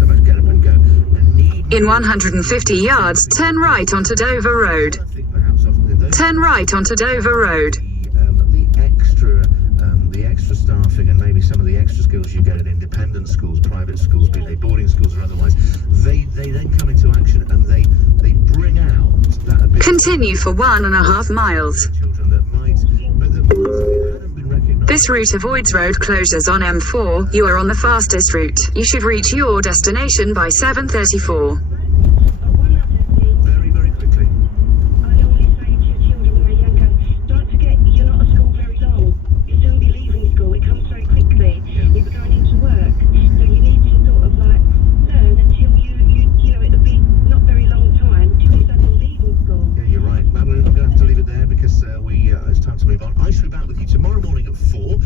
so much get up and go. In 150 yards, turn right onto Dover Road. Turn right onto Dover Road. The extra staffing and maybe some of the extra skills you get at independent schools, private schools, be they boarding schools or otherwise, they then come into action and they bring out that ability. Continue for 1.5 miles. Children that might, but that hadn't been recognised. This route avoids road closures on M4. You are on the fastest route. You should reach your destination by 7:34. Very quickly. I'd only say to your children when they're younger, don't forget you're not at school very long. You'll soon be leaving school. It comes very quickly. You'll be going into work. So you need to sort of like learn until you know, it'll be not very long time until you're done leaving school. Yeah, you're right. Madeline, I'm going to have to leave it there because it's time to move on. I shall be back with you tomorrow morning at 4.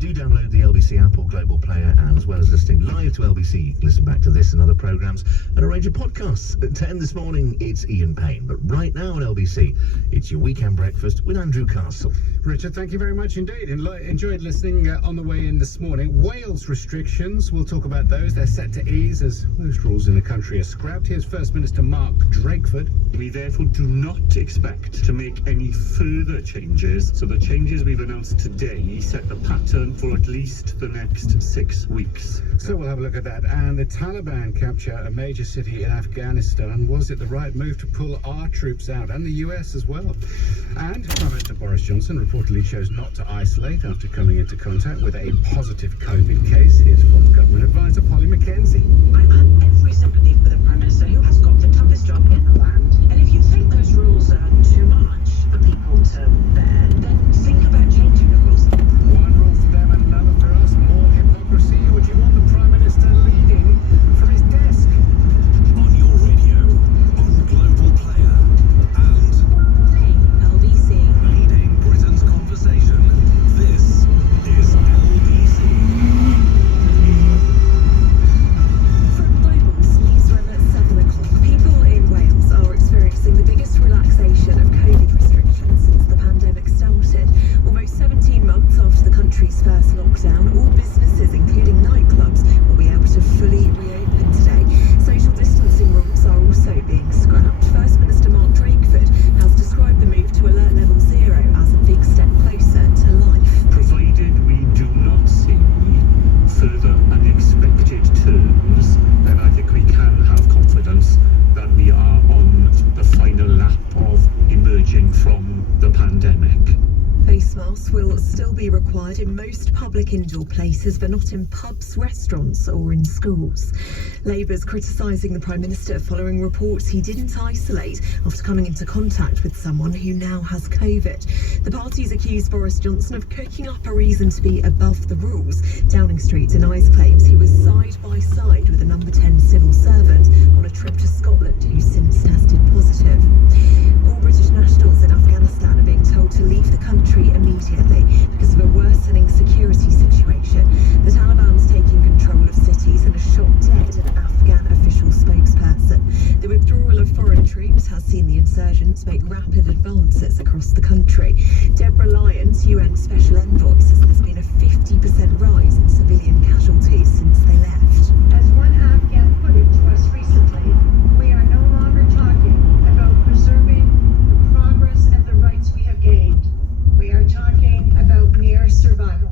Do download the LBC app or Global Player, and as well as listening live to LBC, you can listen back to this and other programmes and a range of podcasts. At 10 this morning, it's Ian Payne. But right now on LBC, it's your weekend breakfast with Andrew Castle. Richard, thank you very much indeed. Enjoyed listening on the way in this morning. Wales restrictions, we'll talk about those. They're set to ease as most rules in the country are scrapped. Here's First Minister Mark Drakeford. We therefore do not expect to make any further changes. So the changes we've announced today set the pattern for at least the next 6 weeks. So we'll have a look at that. And the Taliban capture a major city in Afghanistan. Was it the right move to pull our troops out, and the US as well? And Prime Minister Boris Johnson reportedly chose not to isolate after coming into contact with a positive COVID case. Here's former government advisor Polly Mackenzie. I have every sympathy for the Prime Minister, who has got the toughest job in the land. And if you think those rules are too much for people to bear, then think about changing the rules. One rule for them and another for us. More hypocrisy, or do you want the Prime Minister leading from his desk? On your radio, on Global Player, and Play LBC. leading Britain's conversation. This is LBC. From Global's newsroom at 7 o'clock, people in Wales are experiencing the biggest relaxation of COVID restrictions since the pandemic started. Almost 17 months after the country's first lockdown, all businesses, including nightclubs, will be able to fully reopen today. Social distancing rules are also being scrapped. First Minister Mark Drakeford has described the move to alert level 0 as a big step closer to life. Provided we do not see further unexpected turns, then I think we can have confidence that we are on the final lap of emerging from the pandemic. Face masks will still be required in most public indoor places, but not in pubs, restaurants or in schools. Labour's criticising the Prime Minister following reports he didn't isolate after coming into contact with someone who now has COVID. The party's accused Boris Johnson of cooking up a reason to be above the rules. Downing Street denies claims he was side by side with a number 10 civil servant on a trip to Scotland who since tested positive. All British nationals in Afghanistan are being told to leave the country immediately because of a worsening security situation. The Taliban's taking control of cities and has shot dead an Afghan official spokesperson. The withdrawal of foreign troops has seen the insurgents make rapid advances across the country. Deborah Lyons, UN Special Envoy, says there's been a 50% rise in civilian casualties since they left. As one Afghan put it to us recently, we are no longer talking about preserving the progress and the rights we have gained. We are talking about mere survival.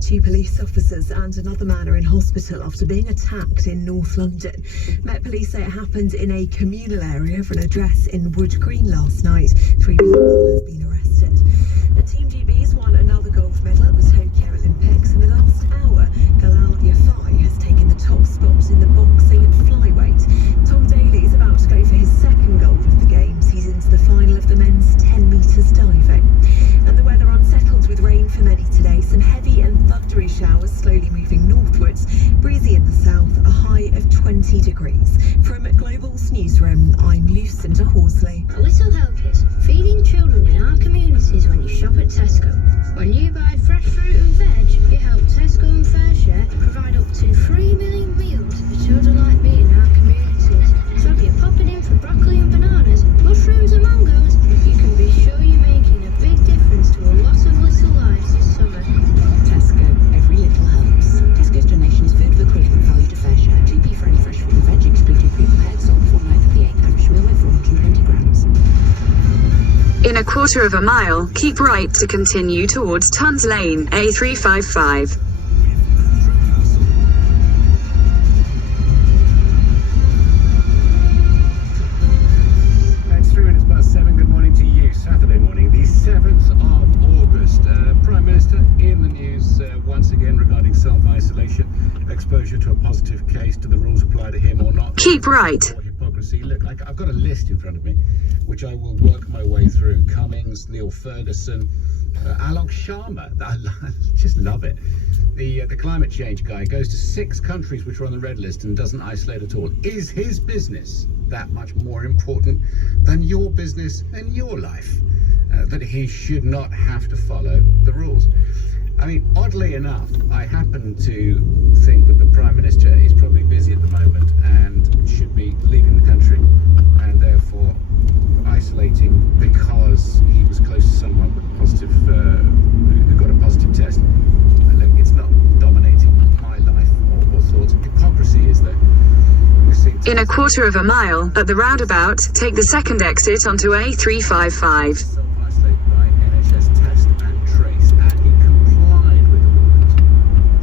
2 police officers and another man are in hospital after being attacked in North London. Met Police say it happened in a communal area of an address in Wood Green last night. 3 people have been arrested. And Team GB's won another gold medal at the Tokyo Olympics. In the last hour, Galal Yafai has taken the top spot in the boxing at flyweight. Tom Daly is about to go for his second gold of the Games. He's into the final of the men's 10 metres diving. And the weather unsettled with rain for many today. Some heavy and thundery showers slowly moving northwards. Breezy in the south, a high of 20 degrees. From Global's newsroom, I'm Lucinda Horsley. A little help is feeding children in our communities when you shop at Tesco. When you buy fresh fruit and veg, you help Tesco and FairShare provide up to 3 million meals for children like me in our communities. So if you're popping in for broccoli and bananas, mushrooms and mangoes, you can be sure you're making a big difference to a lot of little lives this summer. Tesco, every little helps. Tesco's donation is food of equivalent value to FairShare. 2p for any quarter of a mile, keep right to continue towards Tons Lane, A355. It's 3 minutes past 7. Good morning to you. Saturday morning, the 7th of August. Prime Minister in the news once again regarding self-isolation, exposure to a positive case. Do the rules apply to him or not? Keep right. Or hypocrisy. Look, I've got a list in front of me, which I will work my way through. Cummings, Neil Ferguson, Alok Sharma. I just love it. The climate change guy goes to 6 countries which are on the red list and doesn't isolate at all. Is his business that much more important than your business and your life? That he should not have to follow the rules. I mean, oddly enough, I happen to think that the Prime Minister is probably busy at the moment and should be leaving the country and therefore isolating because he was close to someone with a positive, who got a positive test. Look, it's not dominating my life or thoughts. Hypocrisy is that we're seeing... In a quarter of a mile, at the roundabout, take the second exit onto A355. Self-isolate by NHS test and trace, and he complied with the rules.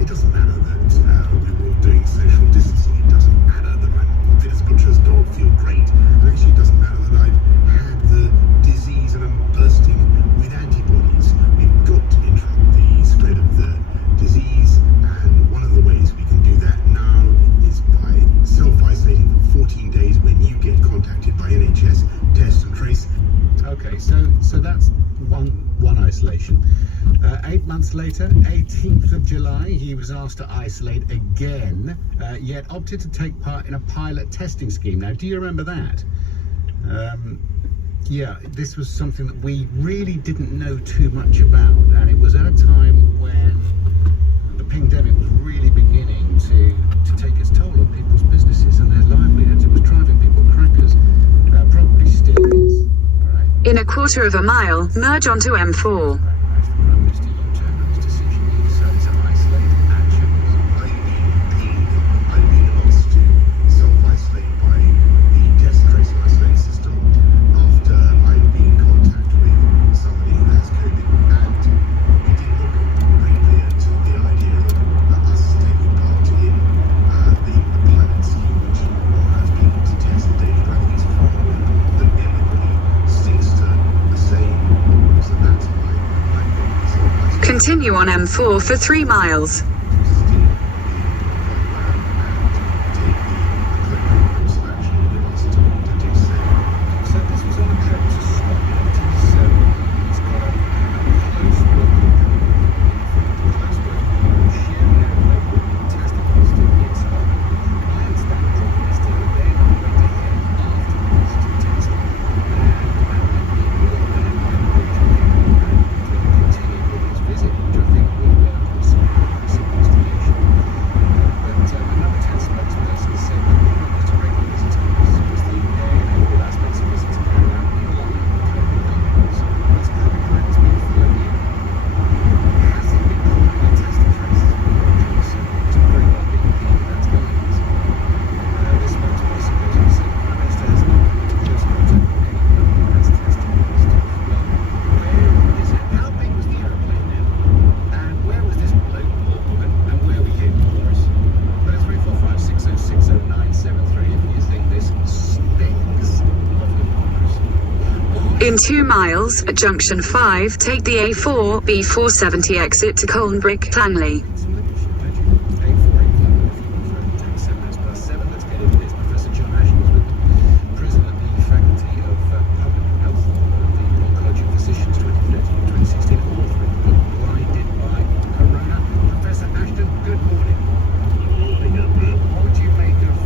It doesn't matter that we were all doing social distancing. It doesn't matter that I'm fit as a butcher's dog, feel great. And actually, it doesn't matter that I've had the disease and I'm bursting with antibodies. We've got to interrupt the spread of the disease, and one of the ways we can do that now is by self-isolating for 14 days when you get contacted by NHS test and trace. Okay, so that's one isolation. 8 months later, 18th of July, he was asked to isolate again, yet opted to take part in a pilot testing scheme. Now, do you remember that? Yeah, this was something that we really didn't know too much about, and it was at a time when the pandemic was really beginning to take its toll on people's businesses and their livelihoods. It was driving people crackers, probably still is. All right. In a quarter of a mile, merge onto M4. As the Prime Minister, you turn his decision. He decided to isolate actions. I've been asked to self-isolate by the test, trace and isolate system after I've been in contact with somebody who has COVID, and it did look pretty clear to the idea of us taking part in the pilot scheme, which has been to test the daily driving is far that everybody sticks to the same rules, and that's why I've got this self-isolation. Continue on M4 for 3 miles. So this was on a trip to Scotland. He's got a close working sharing out local testing positive in Scotland. I understand the Prime Minister then went ahead after the positive test and will then continue with his visit, which I think will cause some investigation. But another test spokesperson said that the Prime Minister's regular visits was the UK and all aspects of visits carried out in line with COVID guidelines. Has COVID guidance been followed here? Has it been properly tested traces? It's not very well being here, that's guidance. This spokesperson goes on to say the Prime Minister has not been in close contact with anyone who has tested positive. Well, where is it? How big was the aeroplane now? And where was this bloke, and where were you, Boris? 0345 606 0973 if you think this stinks of hypocrisy. In 2 miles, at junction 5, take the A4 B470 exit to Colnbrick, Clanley. Let's get into this. Professor John Ashton is with me, President of the Faculty of Public Health of the Royal College of Physicians 2013-2016, author of the book Blinded by Corona. Professor Ashton, good morning. What do you make of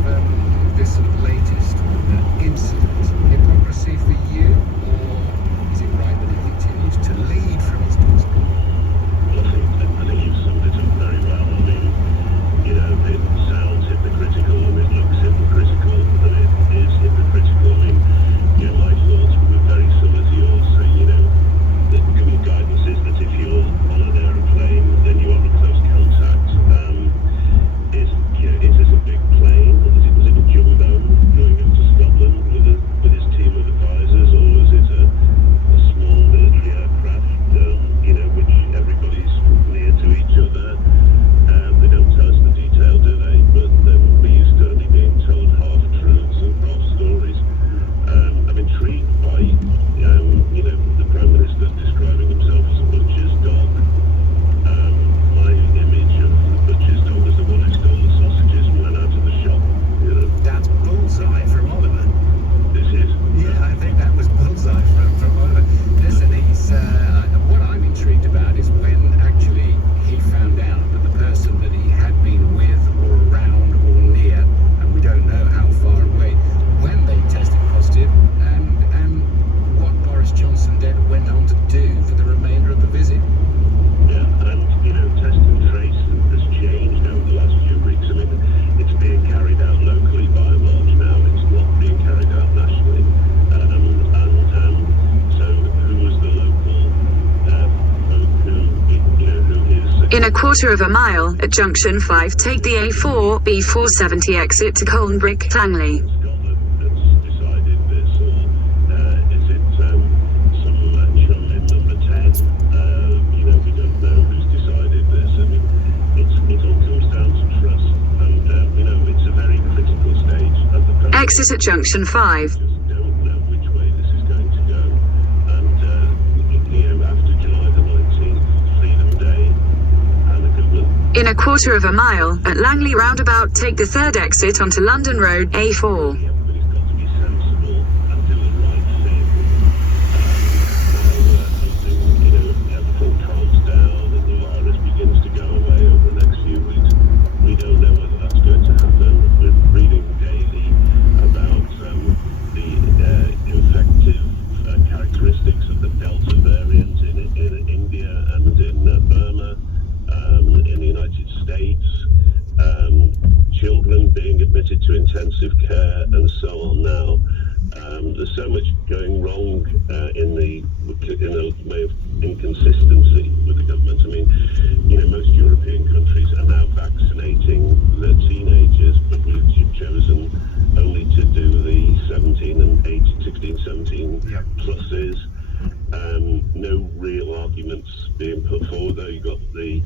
this sort of latest incident? Hypocrisy for you, or is it right that he continues to lead from his desk? I think it's a bit of quarter of a mile, at junction 5, take the A4, B470 exit to Colnbrick, Langley. Scotland that's decided this, or is it some chum in number 10? You know, we don't know who's decided this. I mean, it all comes down to trust, and you know, it's a very critical stage at the present. Exit at junction 5. Just don't know which way this is going to go, and you know, after July the 19th, Freedom Day, and the government. In a quarter of a mile, at Langley roundabout, take the third exit onto London Road, A4. Everybody's got to be sensible and do the right thing. Hoping, you know, everything calms down and the virus begins to go away over the next few weeks. We don't know whether that's going to happen. We're reading daily about the infective characteristics of the Delta variant in India and in Burma, in the United States. Children being admitted to intensive care and so on now. There's so much going wrong in a way of inconsistency with the government. I mean, you know, most European countries are now vaccinating their teenagers, but we've chosen only to do the 16, 17 pluses. No real arguments being put forward, though. You've got the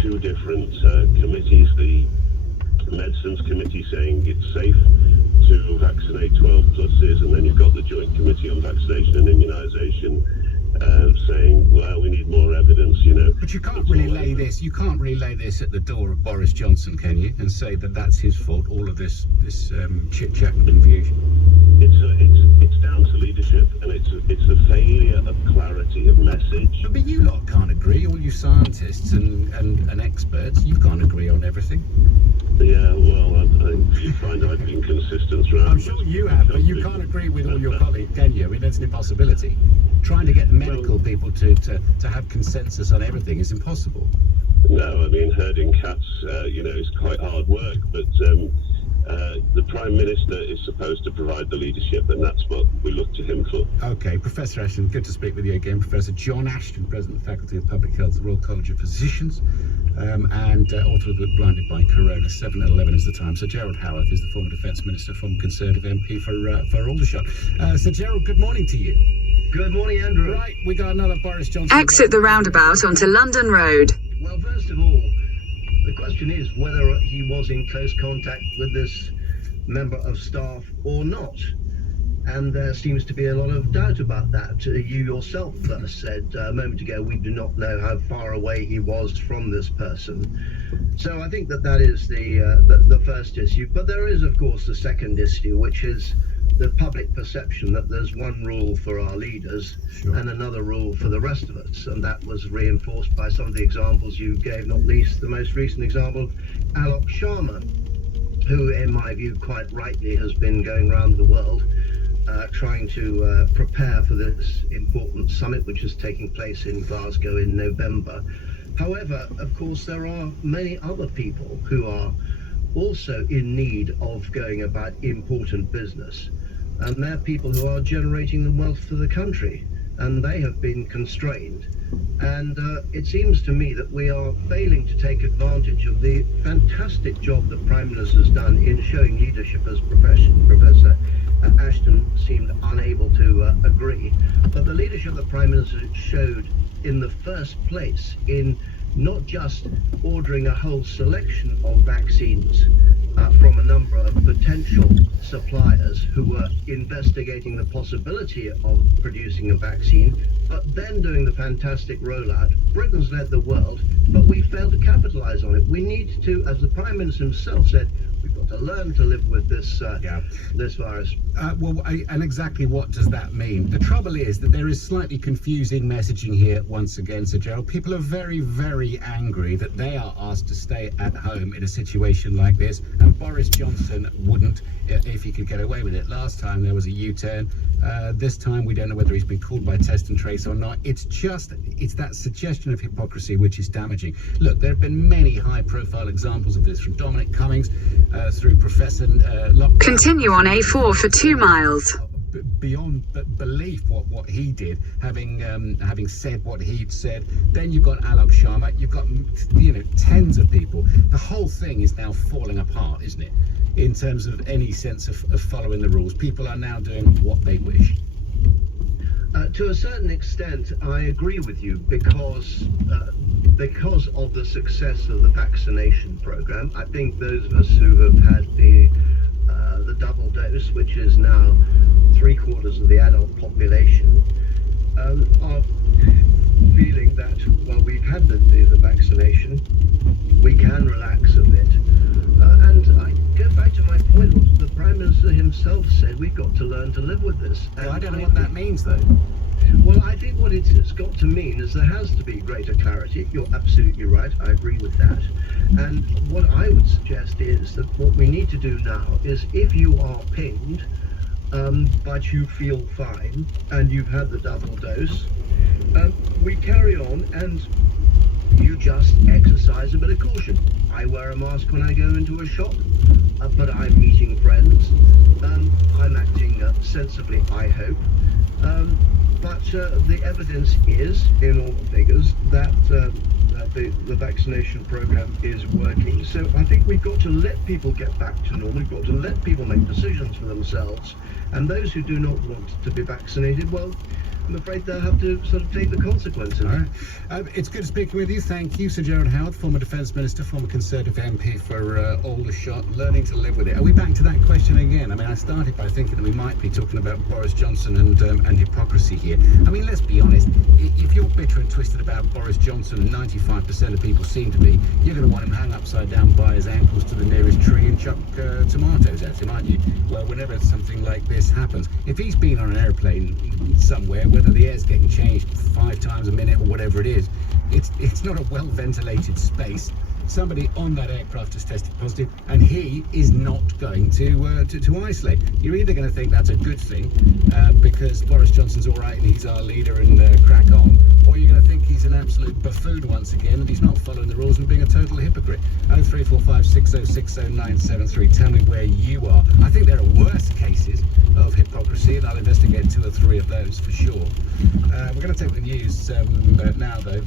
two different committees, the Medicines Committee saying it's safe to vaccinate 12 pluses, and then you've got the Joint Committee on Vaccination and Immunisation saying, well, we need more evidence, you know. But you can't really lay this at the door of Boris Johnson, can you? And say that that's his fault, all of this chit-chat and confusion. It's down to leadership, and it's a failure of clarity of message. But you lot can't agree, all you scientists and experts, you can't agree on everything. Yeah, well, you find I've been consistent throughout. I'm sure you have, but you can't agree with all your colleagues, can you? I mean, that's an impossibility. Trying to get the medical people to have consensus on everything is impossible. No, I mean, herding cats, you know, is quite hard work, but the Prime Minister is supposed to provide the leadership, and that's what we look to him for. Okay, Professor Ashton, good to speak with you again. Professor John Ashton, President of the Faculty of Public Health at the Royal College of Physicians, and author of the book Blinded by Corona. 7:11 is the time. Sir Gerald Howarth is the former Defence Minister, former Conservative MP for Aldershot. Sir Gerald, good morning to you. Good morning, Andrew. Right, we got another Boris Johnson. Exit the roundabout onto London Road. Well, first of all, the question is whether he was in close contact with this member of staff or not. And there seems to be a lot of doubt about that. You yourself said a moment ago, we do not know how far away he was from this person. So I think that is the first issue. But there is, of course, the second issue, which is the public perception that there's one rule for our leaders and another rule for the rest of us. And that was reinforced by some of the examples you gave, not least the most recent example, Alok Sharma, who, in my view, quite rightly has been going around the world trying to prepare for this important summit, which is taking place in Glasgow in November. However, of course, there are many other people who are also in need of going about important business. And they're people who are generating the wealth for the country, and they have been constrained. And it seems to me that we are failing to take advantage of the fantastic job that Prime Minister has done in showing leadership, as Professor Ashton seemed unable to agree. But the leadership that Prime Minister showed in the first place in not just ordering a whole selection of vaccines from a number of potential suppliers who were investigating the possibility of producing a vaccine, but then doing the fantastic rollout. Britain's led the world, but we failed to capitalize on it. We need to, as the Prime Minister himself said, we've got to learn to live with this this virus. And exactly what does that mean? The trouble is that there is slightly confusing messaging here once again, Sir Gerald. People are very, very angry that they are asked to stay at home in a situation like this, and Boris Johnson wouldn't if he could get away with it. Last time there was a U-turn. This time we don't know whether he's been called by test and trace or not. It's that suggestion of hypocrisy which is damaging. Look, there have been many high-profile examples of this, from Dominic Cummings through Professor Locke. Continue on A4 for 2 miles. beyond belief what he did, having said what he'd said. Then you've got Alok Sharma, you've got tens of people. The whole thing is now falling apart, isn't it? In terms of any sense of following the rules, people are now doing what they wish. To a certain extent, I agree with you because of the success of the vaccination program. I think those of us who have had the double dose, which is now 3/4 of the adult population, are feeling that, well, we've had the vaccination, we can relax a bit. And I go back to my point, what the Prime Minister himself said, we've got to learn to live with this. And I don't know what that means, though. Well, I think what it's got to mean is there has to be greater clarity. You're absolutely right. I agree with that. And what I would suggest is that what we need to do now is, if you are pinged, but you feel fine and you've had the double dose, we carry on and you just exercise a bit of caution. I wear a mask when I go into a shop, but I'm meeting friends. I'm acting sensibly, I hope. But the evidence is, in all the figures, that the vaccination program is working. So I think we've got to let people get back to normal. We've got to let people make decisions for themselves. And those who do not want to be vaccinated, well, I'm afraid they'll have to sort of take the consequences. All right. It's good speaking with you. Thank you, Sir Gerard Howard, former Defence Minister, former Conservative MP for Aldershot, learning to live with it. Are we back to that question again? I mean, I started by thinking that we might be talking about Boris Johnson and hypocrisy here. I mean, let's be honest. If you're bitter and twisted about Boris Johnson, and 95% of people seem to be, you're going to want him hung upside down by his ankles to the nearest tree and chuck tomatoes at him, aren't you? Well, whenever something like this happens, if he's been on an airplane somewhere, whether the air's getting changed 5 times a minute or whatever it is, it's not a well-ventilated space. Somebody on that aircraft has tested positive, and he is not going to isolate. You're either going to think that's a good thing because Boris Johnson's all right and he's our leader and crack on, or you're going to think he's an absolute buffoon once again and he's not following the rules and being a total hypocrite. 0345 6060 973. Tell me where you are. I think there are worse cases of hypocrisy, and I'll investigate 2 or 3 of those for sure. We're going to take the news now, though.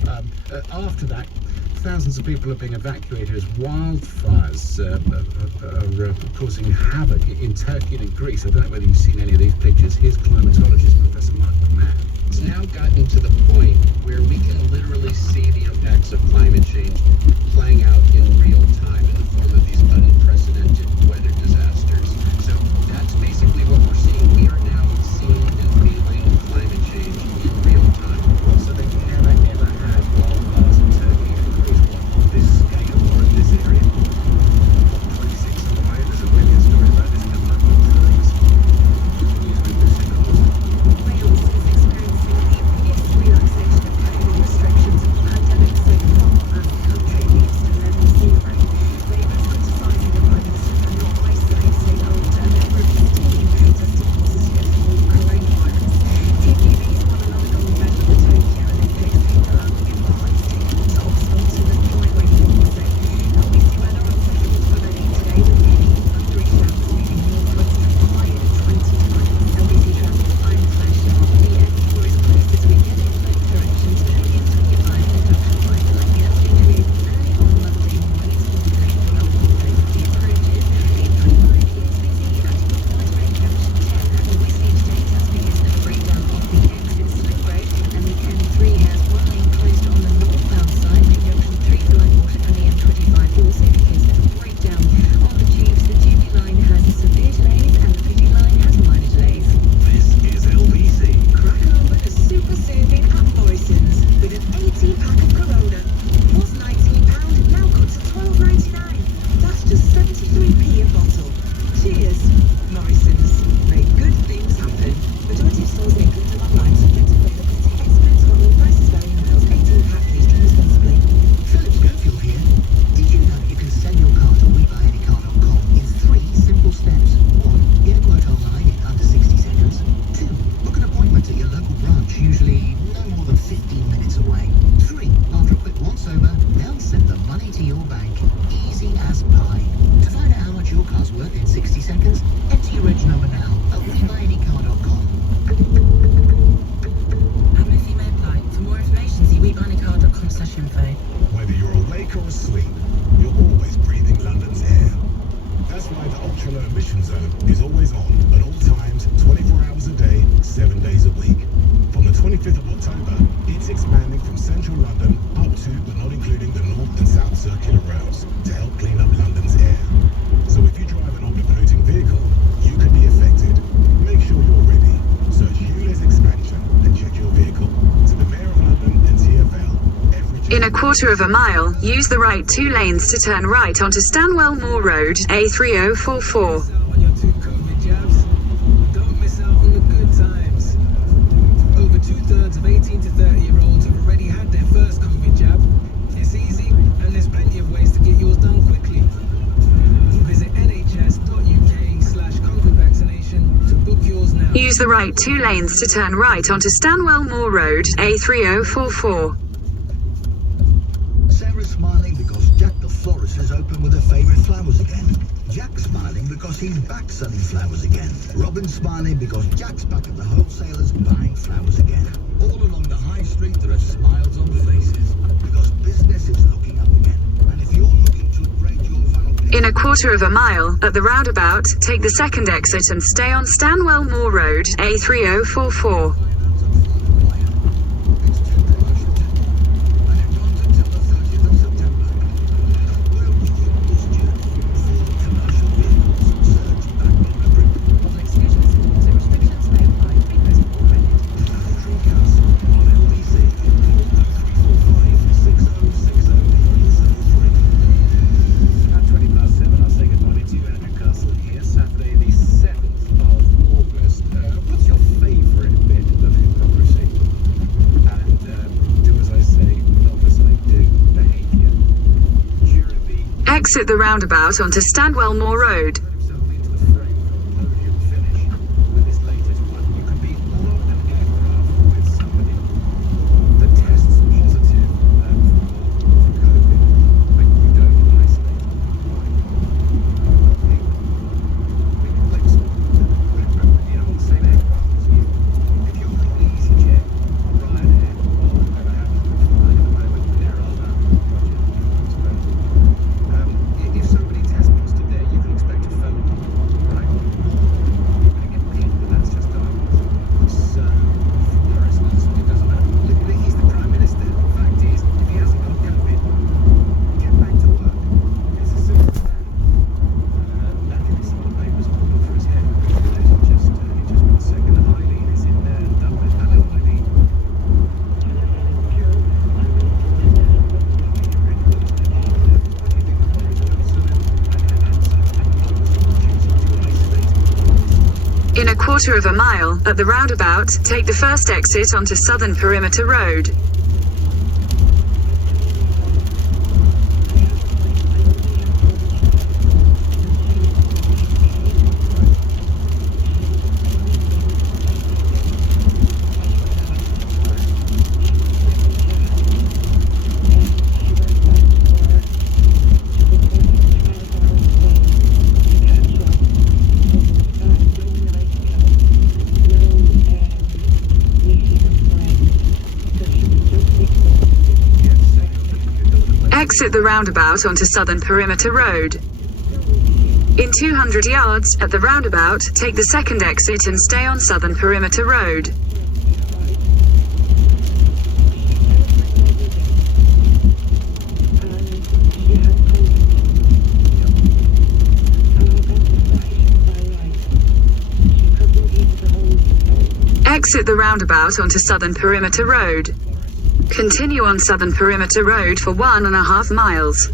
After that, thousands of people are being evacuated as wildfires are causing havoc in Turkey and in Greece. I don't know whether you've seen any of these pictures. Here's climatologist Professor Mark McMahon. It's now gotten to the point where we can literally see the impacts of climate change playing out in real time in the form of these unprecedented weather disasters. So that's basically what we're seeing. We are now seeing and feeling climate change in real time. So they've never ever had wildfires in Turkey and Greece on this scale or in this area. 26 on the way. There's a brilliant story about this coming up on Thursday. Wales is experiencing the biggest relaxation of COVID restrictions in the pandemic so far as the country moves to level 0. They yellow emission zone is always on at all times, 24 hours a day, 7 days a week. From the 25th of October, it's expanding from central London up to, but not including, the north and south circular roads to help clean up London's air. So if you drive an ultra-polluting vehicle, you could be affected. Make sure you're ready. Search ULEZ expansion and check your vehicle. To the Mayor of London and TfL. In a quarter of a mile, use the right 2 lanes to turn right onto Stanwell Moor Road, A3044. On your 2 COVID jabs, don't miss out on the good times. Over 2/3 of 18 to 30-year-olds have already had their first COVID jab. It's easy, and there's plenty of ways to get yours done quickly. Visit nhs.uk/COVID vaccination to book yours now. Use the right 2 lanes to turn right onto Stanwell Moor Road, A3044. Sarah's smiling because Jack the florist is open with her favourite flowers again. Jack's smiling because he's back selling flowers again. Robin's smiling because Jack's back at the wholesalers buying flowers again. All along the high street there are smiles on faces because business is looking up again. And if you're looking to upgrade your van, In a quarter of a mile, at the roundabout, take the second exit and stay on Stanwell Moor Road, A3044. Exit the roundabout onto Stanwell Moor Road. In a quarter of a mile, at the roundabout, take the first exit onto Southern Perimeter Road. Exit the roundabout onto Southern Perimeter Road. In 200 yards, at the roundabout, take the second exit and stay on Southern Perimeter Road. Exit the roundabout onto Southern Perimeter Road. Continue on Southern Perimeter Road for 1.5 miles.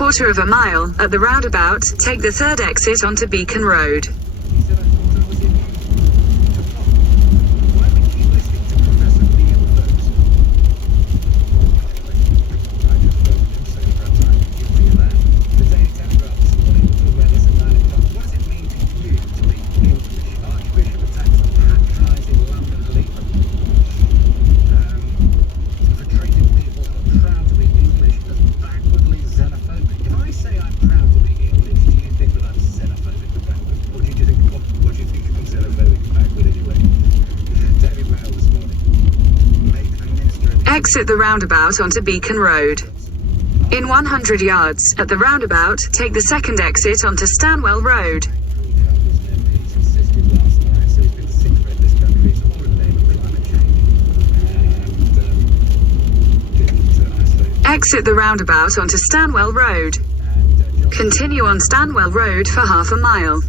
quarter of a mile, at the roundabout, take the third exit onto Beacon Road. Exit the roundabout onto Beacon Road. In 100 yards, at the roundabout, take the second exit onto Stanwell Road. Exit the roundabout onto Stanwell Road. Continue on Stanwell Road for half a mile.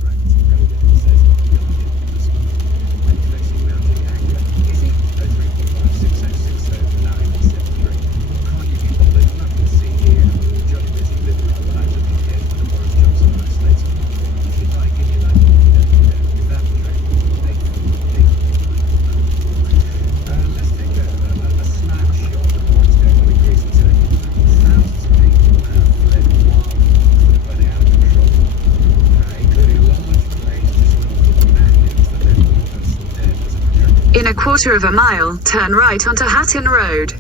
In a quarter of a mile, turn right onto Hatton Road.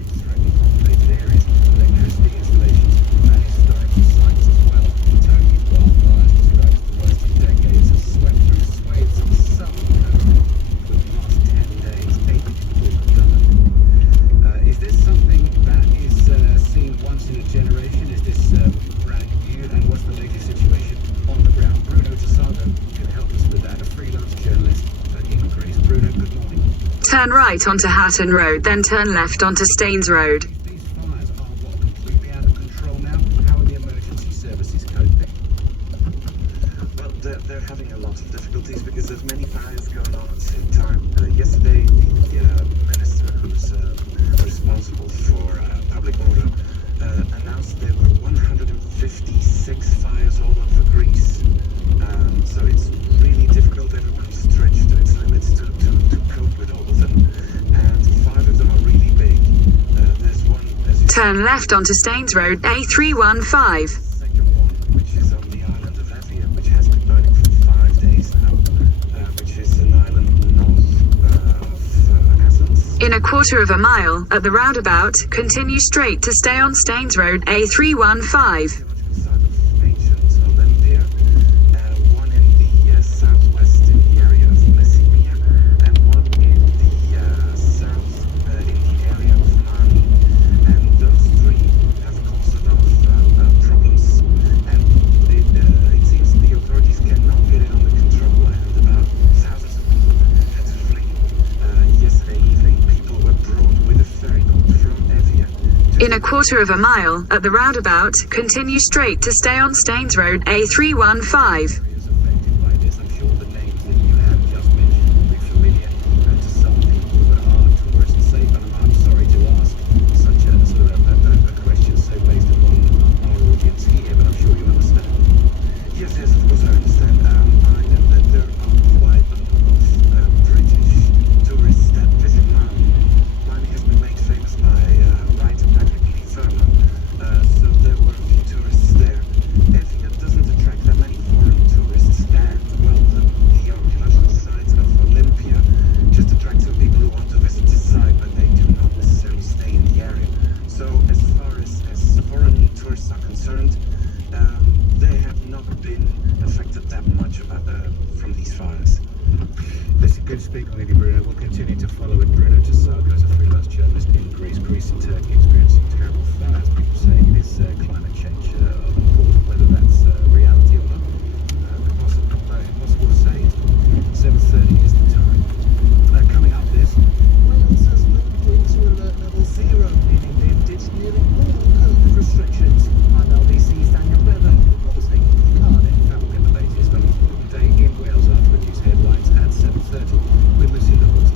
Is this something that is seen once in a generation? Is this brand new? And what's the latest situation on the ground? Bruno Tasago can help us with that. A freelance journalist in Greece. Bruno, good morning. Turn right onto Hatton Road, then turn left onto Staines Road. These fires are completely out of control now. How are the emergency services coping? Well, they're having a lot of difficulties because there's many fires going on at the same time. Yesterday, the minister who's responsible for public order announced there were 156 fires all over Greece. So it's really difficult. Everyone's stretched to its limits to cope with all of them. And 5 of them are really big. There's one, as you Turn left onto Staines Road, A315. second one, which is on the island of Evia, which has been burning for 5 days now, which is an island north of Athens. In a quarter of a mile, at the roundabout, continue straight to stay on Staines Road, A315. Side of ancient Olympia, one in the southwest in the area of Messina, and one in the south in the area of Mani. And those 3 have caused a lot of problems, and it seems the authorities cannot get it under control, and about thousands of people had to flee. Yesterday evening, people were brought with a ferry boat from Evia. In a quarter of a mile, at the roundabout, continue straight to stay on Staines Road, A315. Areas affected by this. I'm sure the names that you have just mentioned will be familiar to some people that are tourists and safe. And I'm sorry to ask such a sort of a question so based upon our audience here, but I'm sure you understand. Yes, of course I understand. I know that there are quite a lot of British tourists that visit Mani. Mani has been made famous by writer Patrick Leigh-Ferner, so there were a few tourists there. Evia doesn't attract that many foreign tourists, and well, the archaeological sites of Olympia just attract some people who want to visit the site, but they do not necessarily stay in the area. So as far as foreign tourists are concerned, they have not been affected that much from these fires. Listen, good speaking with you, Bruno. We'll continue to follow it. Bruno Tasago is a freelance journalist in Greece. Greece and Turkey experiencing terrible fires. People saying it is climate change, of course, whether that's reality or not. Impossible to say. 7:30 is the time. Coming up this. Wales has moved into alert level 0, meaning they've ditched nearly all COVID restrictions. I'm LBC's Daniel Bevan reporting from Cardiff. Falcon, the latest on important day in Wales after the news headlines at 7:30 with Lucy Lewis.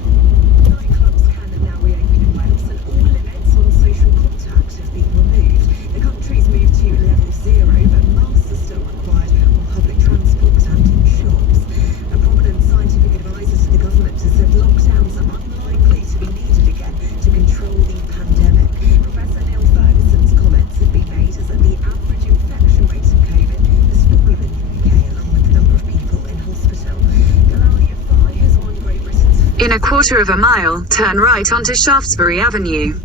Nightclubs can now reopen in Wales and all limits on social contact have been removed. The country's moved to level 0, In a quarter of a mile, turn right onto Shaftesbury Avenue.